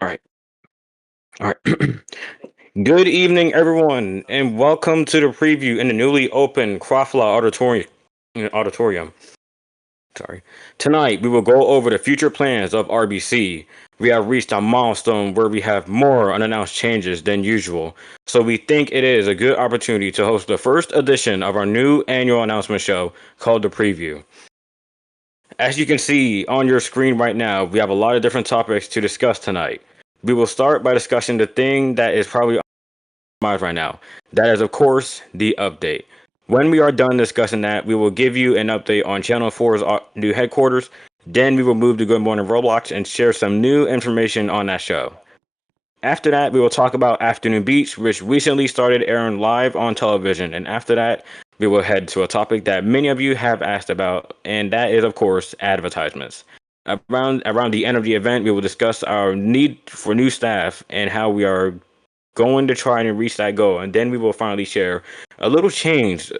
All right. All right. Good evening, everyone, and welcome to the preview in the newly opened Crofla Auditorium. Sorry. Tonight, we will go over the future plans of RBC. We have reached a milestone where we have more unannounced changes than usual, so we think it is a good opportunity to host the first edition of our new annual announcement show called The Preview. As you can see on your screen right now, we have a lot of different topics to discuss tonight. We will start by discussing the thing that is probably mind right now. That is, of course, the update. When we are done discussing that, we will give you an update on Channel 4's new headquarters. Then we will move to Good Morning Roblox and share some new information on that show. After that, we will talk about Afternoon Beach, which recently started airing live on television. And after that, we will head to a topic that many of you have asked about, and that is, of course, advertisements. Around the end of the event, we will discuss our need for new staff and how we are going to try and reach that goal. And then we will finally share a little change.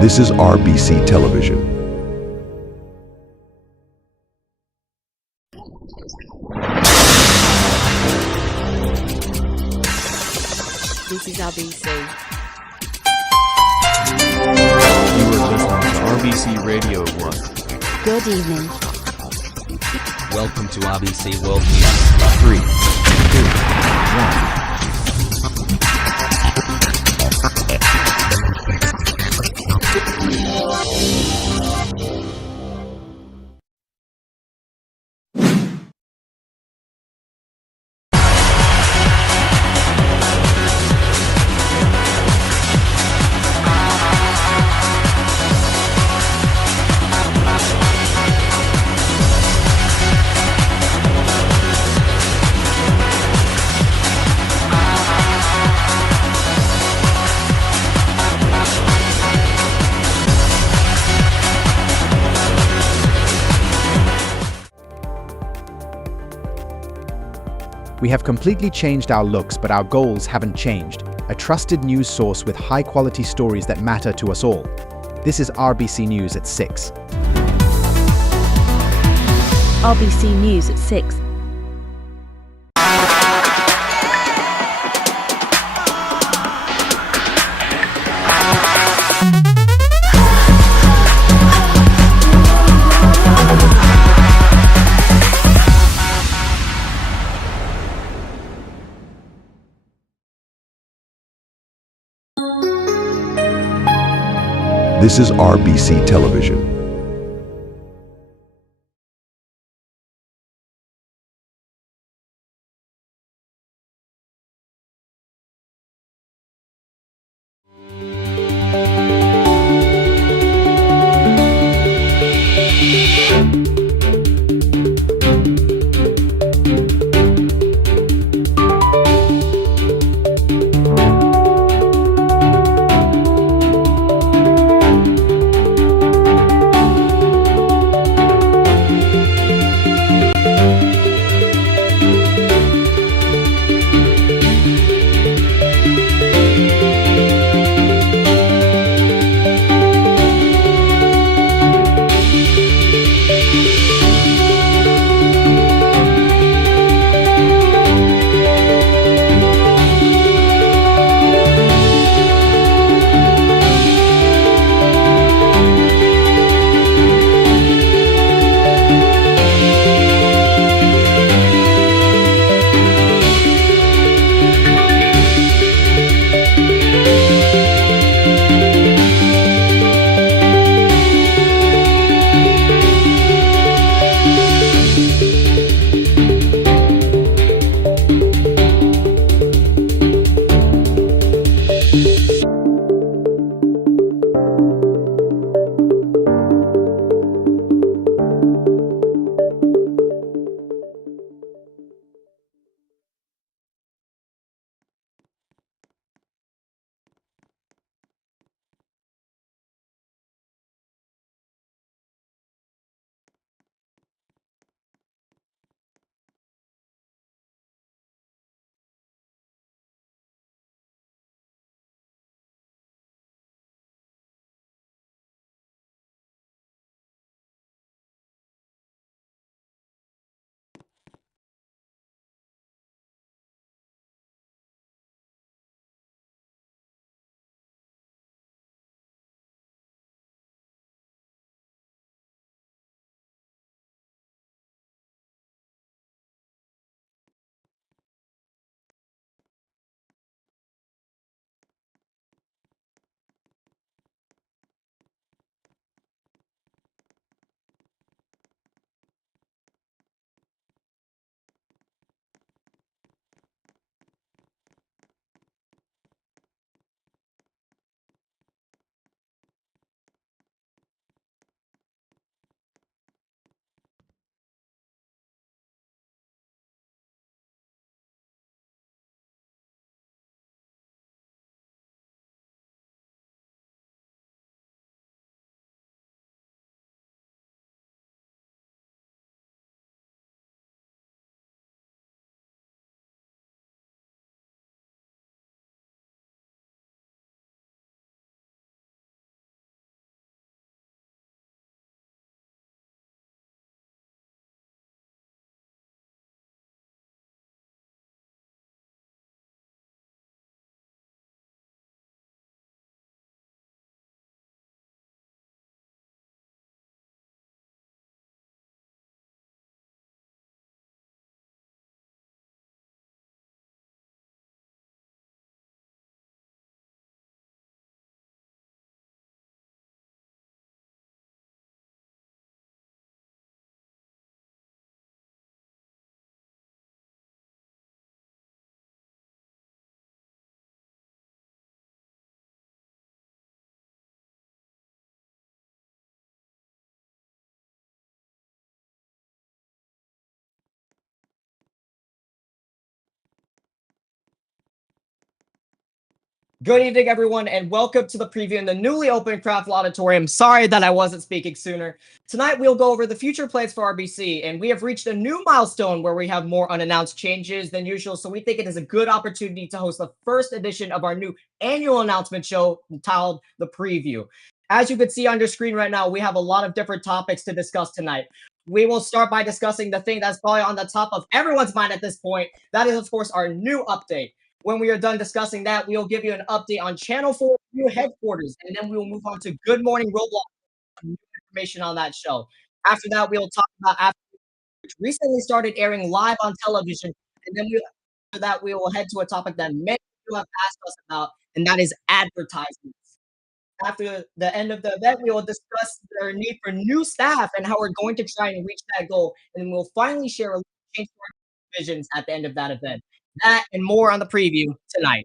This is RBC Television. This is RBC. You are listening to RBC Radio 1. Good evening. Welcome to RBC World News. 3, 2, 1. We have completely changed our looks, but our goals haven't changed. A trusted news source with high-quality stories that matter to us all. This is RBC News at 6. RBC News at 6. This is RBC Television. Good evening, everyone, and welcome to the preview in the newly opened Craft Auditorium. Sorry that I wasn't speaking sooner. Tonight, we'll go over the future plans for RBC, and we have reached a new milestone where we have more unannounced changes than usual, so we think it is a good opportunity to host the first edition of our new annual announcement show titled The Preview. As you can see on your screen right now, we have a lot of different topics to discuss tonight. We will start by discussing the thing that's probably on the top of everyone's mind at this point. That is, of course, our new update. When we are done discussing that, we will give you an update on Channel 4 new headquarters, and then we will move on to Good Morning Roblox, some new information on that show. After that, we will talk about After, which recently started airing live on television, and then after that, we will head to a topic that many of you have asked us about, and that is advertisements. After the end of the event, we will discuss their need for new staff and how we're going to try and reach that goal, and then we'll finally share a change to our visions at the end of that event. That and more on the preview tonight.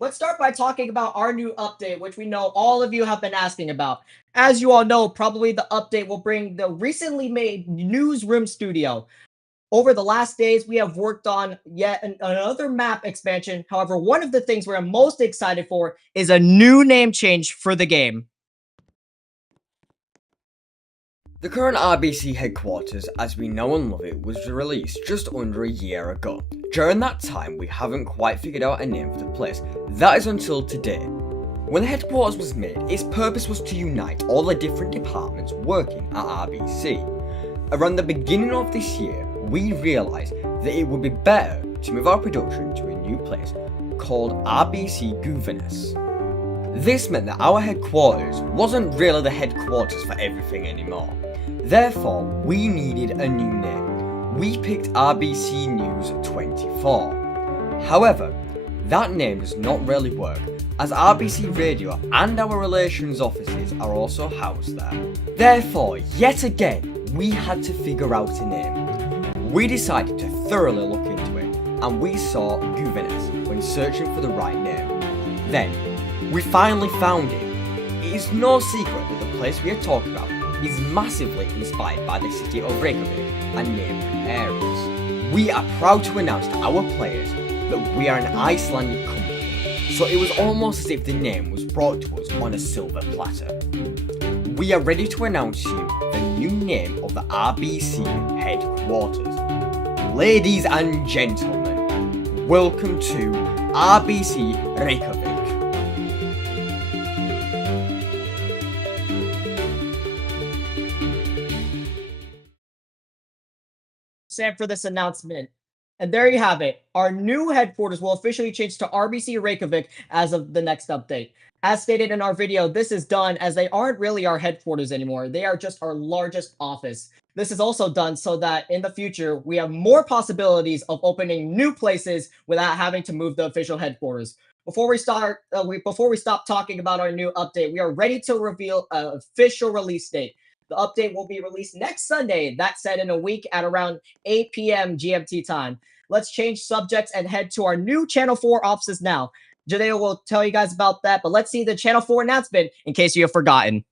Let's start by talking about our new update, which we know all of you have been asking about. As you all know, probably the update will bring the recently made newsroom studio. Over the last days, we have worked on yet another map expansion. However, one of the things we're most excited for is a new name change for the game. The current RBC headquarters, as we know and love it, was released just under a year ago. During that time, we haven't quite figured out a name for the place. That is until today. When the headquarters was made, its purpose was to unite all the different departments working at RBC. Around the beginning of this year, we realised that it would be better to move our production to a new place called RBC Gouverness. This meant that our headquarters wasn't really the headquarters for everything anymore. Therefore, we needed a new name. We picked RBC News 24. However, that name does not really work, as RBC Radio and our relations offices are also housed there. Therefore, yet again, we had to figure out a name. We decided to thoroughly look into it, and we saw Gouverness when searching for the right name. Then, we finally found it. It is no secret that the place we are talking about is massively inspired by the city of Reykjavik and neighbouring areas. We are proud to announce to our players that we are an Icelandic company, so it was almost as if the name was brought to us on a silver platter. We are ready to announce to you the new name of the RBC headquarters. Ladies and gentlemen, welcome to RBC Reykjavik. Sam for this announcement. And there you have it. Our new headquarters will officially change to RBC Reykjavik as of the next update. As stated in our video, this is done as they aren't really our headquarters anymore. They are just our largest office. This is also done so that in the future, we have more possibilities of opening new places without having to move the official headquarters. Before we stop talking about our new update, we are ready to reveal an official release date. The update will be released next Sunday, that said in a week at around 8 p.m. GMT time. Let's change subjects and head to our new Channel 4 offices now. Jadeo will tell you guys about that, but let's see the Channel 4 announcement in case you have forgotten.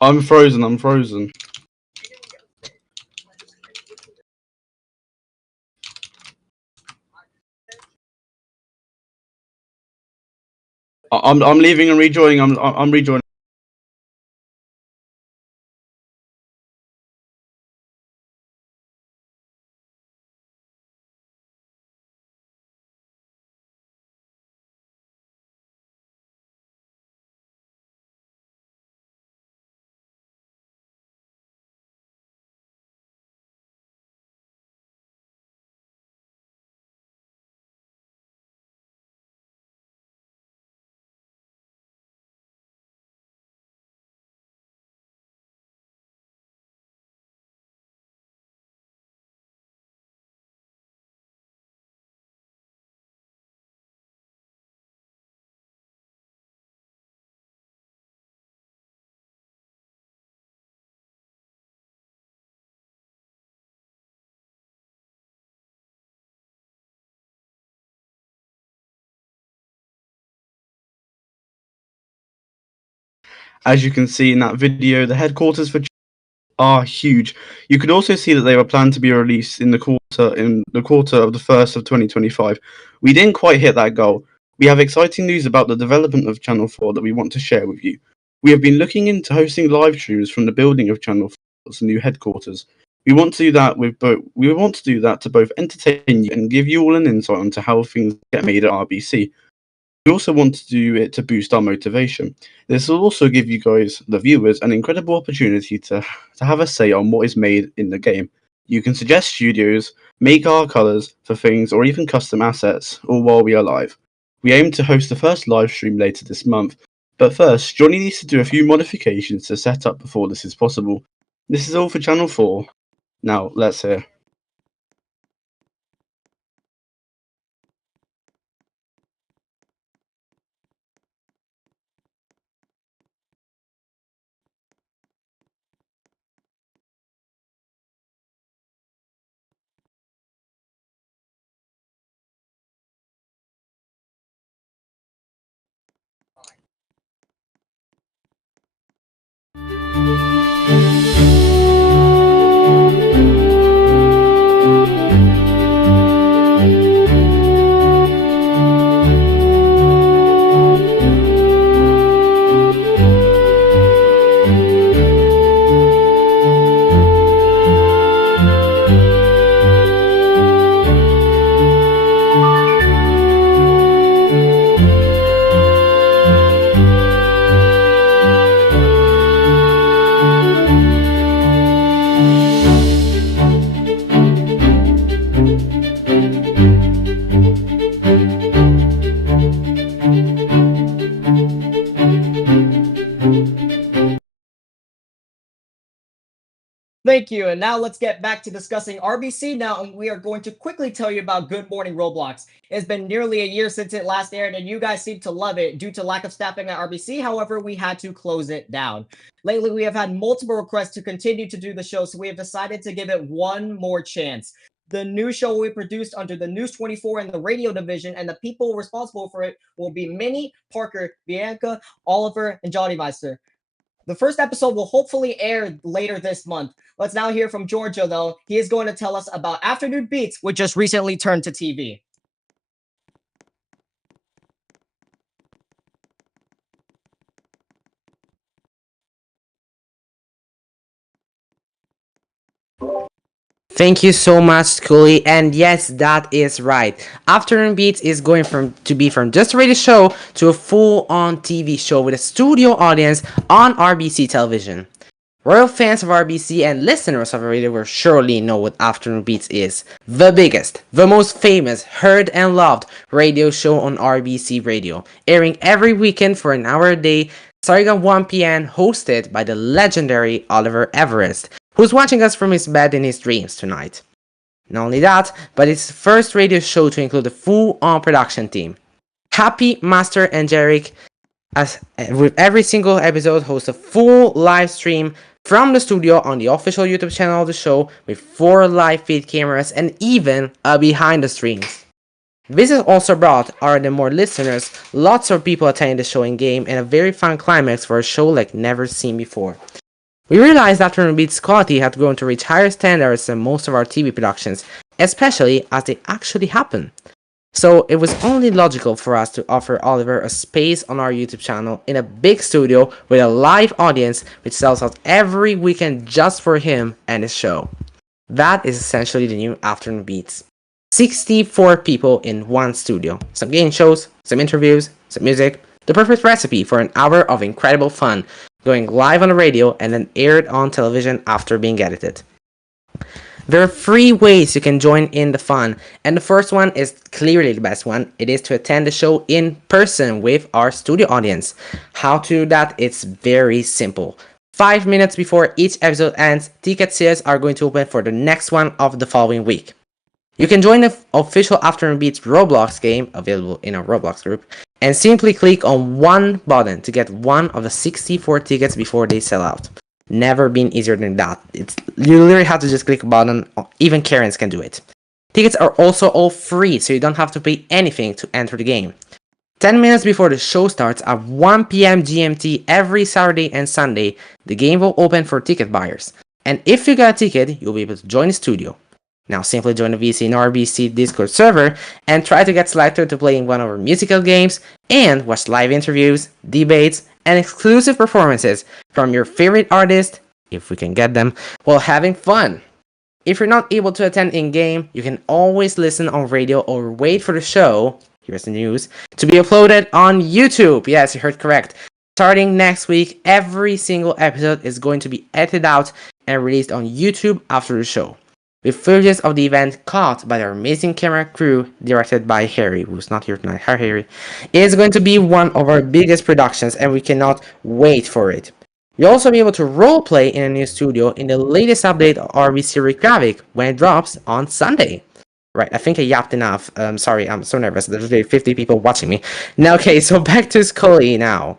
I'm frozen. I'm leaving and rejoining. I'm rejoining. As you can see in that video, the headquarters for are huge. You could also see that they were planned to be released in the quarter of the first of 2025. We didn't quite hit that goal. We have exciting news about the development of Channel 4 that we want to share with you. We have been looking into hosting live streams from the building of Channel 4's new headquarters. We want to do that to both entertain you and give you all an insight into how things get made at RBC. We also want to do it to boost our motivation. This will also give you guys, the viewers, an incredible opportunity to have a say on what is made in the game. You can suggest studios, make our colours for things, or even custom assets, all while we are live. We aim to host the first live stream later this month, but first, Johnny needs to do a few modifications to set up before this is possible. This is all for Channel 4. Now, let's hear. Thank you, and now let's get back to discussing RBC now, and we are going to quickly tell you about Good Morning Roblox. It's been nearly a year since it last aired, and you guys seem to love it. Due to lack of staffing at RBC, however, we had to close it down. Lately, we have had multiple requests to continue to do the show, so we have decided to give it one more chance. The new show will be produced under the News 24 and the radio division, and the people responsible for it will be Minnie, Parker, Bianca, Oliver, and Johnny Meister. The first episode will hopefully air later this month. Let's now hear from Giorgio, though. He is going to tell us about Afternoon Beats, which just recently turned to TV. Thank you so much, Scully. And yes, that is right. Afternoon Beats is going to be from just a radio show to a full-on TV show with a studio audience on RBC Television. Royal fans of RBC and listeners of the radio will surely know what Afternoon Beats is. The biggest, the most famous, heard and loved radio show on RBC Radio, airing every weekend for an hour a day, starting at 1 p.m., hosted by the legendary Oliver Everest, who's watching us from his bed in his dreams tonight. Not only that, but it's the first radio show to include a full-on production team. Happy, Master, and Jarek, as with every single episode, host a full live stream from the studio on the official YouTube channel of the show with 4 live feed cameras and even a behind the streams. This has also brought the more listeners, lots of people attending the show in game, and a very fun climax for a show like never seen before. We realized Afternoon Beats' quality had grown to reach higher standards than most of our TV productions, especially as they actually happen. So it was only logical for us to offer Oliver a space on our YouTube channel in a big studio with a live audience which sells out every weekend just for him and his show. That is essentially the new Afternoon Beats. 64 people in one studio, some game shows, some interviews, some music, the perfect recipe for an hour of incredible fun, going live on the radio and then aired on television after being edited. There are 3 ways you can join in the fun, and the first one is clearly the best one. It is to attend the show in person with our studio audience. How to do that? It's very simple. 5 minutes before each episode ends, ticket sales are going to open for the next one of the following week. You can join the official Afternoon Beats Roblox game, available in our Roblox group, and simply click on one button to get one of the 64 tickets before they sell out. Never been easier than that. You literally have to just click a button. Even Karens can do it. Tickets are also all free, so you don't have to pay anything to enter the game. 10 minutes before the show starts at 1 PM GMT every Saturday and Sunday, the game will open for ticket buyers. And if you got a ticket, you'll be able to join the studio. Now simply join the VC and RBC Discord server and try to get selected to play in one of our musical games and watch live interviews, debates, and exclusive performances from your favorite artist, if we can get them, while having fun. If you're not able to attend in-game, you can always listen on radio or wait for the show, here's the news, to be uploaded on YouTube. Yes, you heard correct. Starting next week, every single episode is going to be edited out and released on YouTube after the show, with footage of the event caught by our amazing camera crew directed by Harry, who's not here tonight. Hi Harry. It is going to be one of our biggest productions and we cannot wait for it. You'll also be able to roleplay in a new studio in the latest update of RBC Regraphic when it drops on Sunday. Right, I think I yapped enough. Sorry, I'm so nervous. There's really 50 people watching me. Now, okay, so back to Scully now.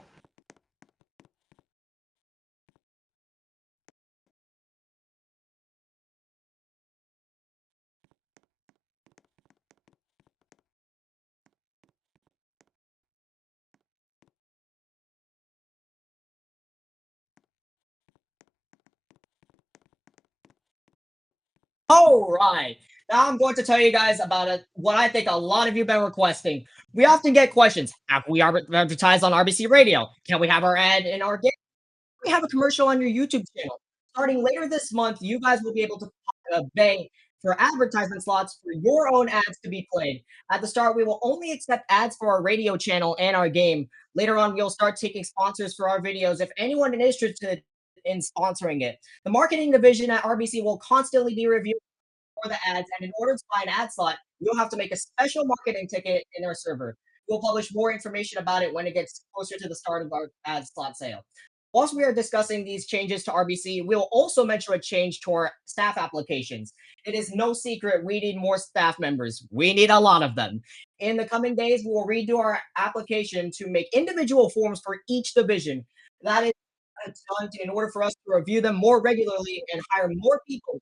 All right. Now I'm going to tell you guys about what I think a lot of you have been requesting. We often get questions. Have we advertised on RBC Radio? Can we have our ad in our game? We have a commercial on your YouTube channel. Starting later this month, you guys will be able to pay for advertisement slots for your own ads to be played. At the start, we will only accept ads for our radio channel and our game. Later on, we'll start taking sponsors for our videos if anyone is interested in sponsoring it. The marketing division at RBC will constantly be reviewing for the ads, and in order to buy an ad slot, you'll have to make a special marketing ticket in our server. We'll publish more information about it when it gets closer to the start of our ad slot sale. Whilst we are discussing these changes to RBC, we'll also mention a change to our staff applications. It is no secret we need more staff members. We need a lot of them. In the coming days, we will redo our application to make individual forms for each division. That is done in order for us to review them more regularly and hire more people.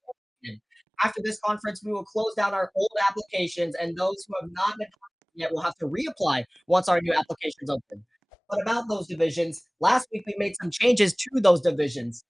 After this conference, we will close down our old applications, and those who have not been hired yet will have to reapply once our new applications open. But about those divisions, last week we made some changes to those divisions.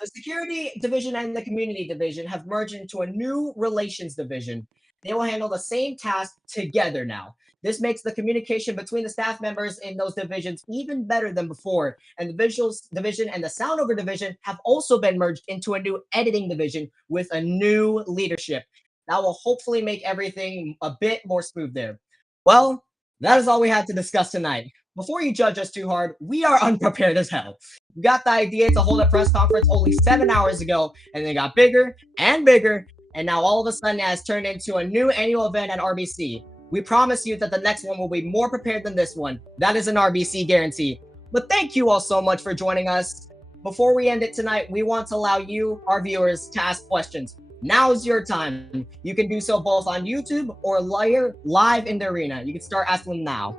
The security division and the community division have merged into a new relations division. They will handle the same task together now. This makes the communication between the staff members in those divisions even better than before. And the visuals division and the sound over division have also been merged into a new editing division with a new leadership. That will hopefully make everything a bit more smooth there. Well, that is all we had to discuss tonight. Before you judge us too hard, we are unprepared as hell. We got the idea to hold a press conference only 7 hours ago, and it got bigger and bigger, and now all of a sudden it has turned into a new annual event at RBC. We promise you that the next one will be more prepared than this one. That is an RBC guarantee. But thank you all so much for joining us. Before we end it tonight, we want to allow you, our viewers, to ask questions. Now's your time. You can do so both on YouTube or live in the arena. You can start asking them now.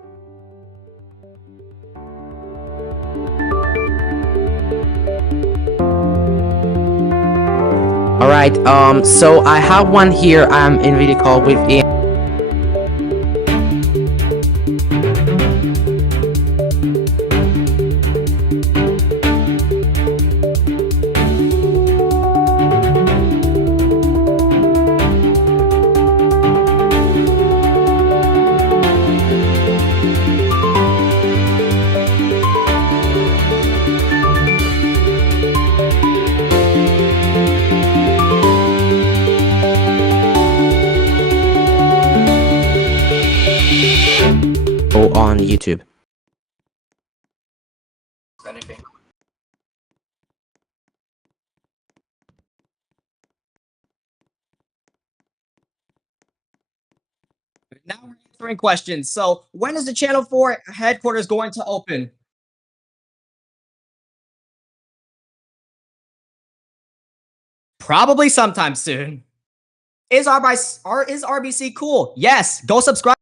Alright, so I have one here. I'm in video call with Ian. on YouTube. Now we're answering questions. So, when is the Channel 4 headquarters going to open? Probably sometime soon. Is RBC cool? Yes. Go subscribe.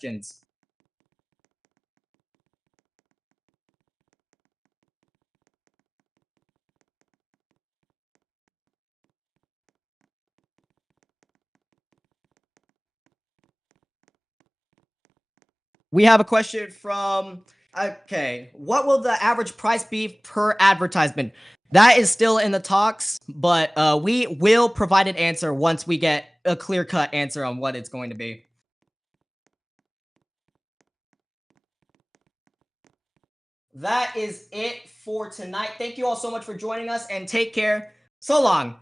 Questions. We have a question from, okay, what will the average price be per advertisement? That is still in the talks, but we will provide an answer once we get a clear-cut answer on what it's going to be. That is it for tonight. Thank you all so much for joining us, and take care. So long.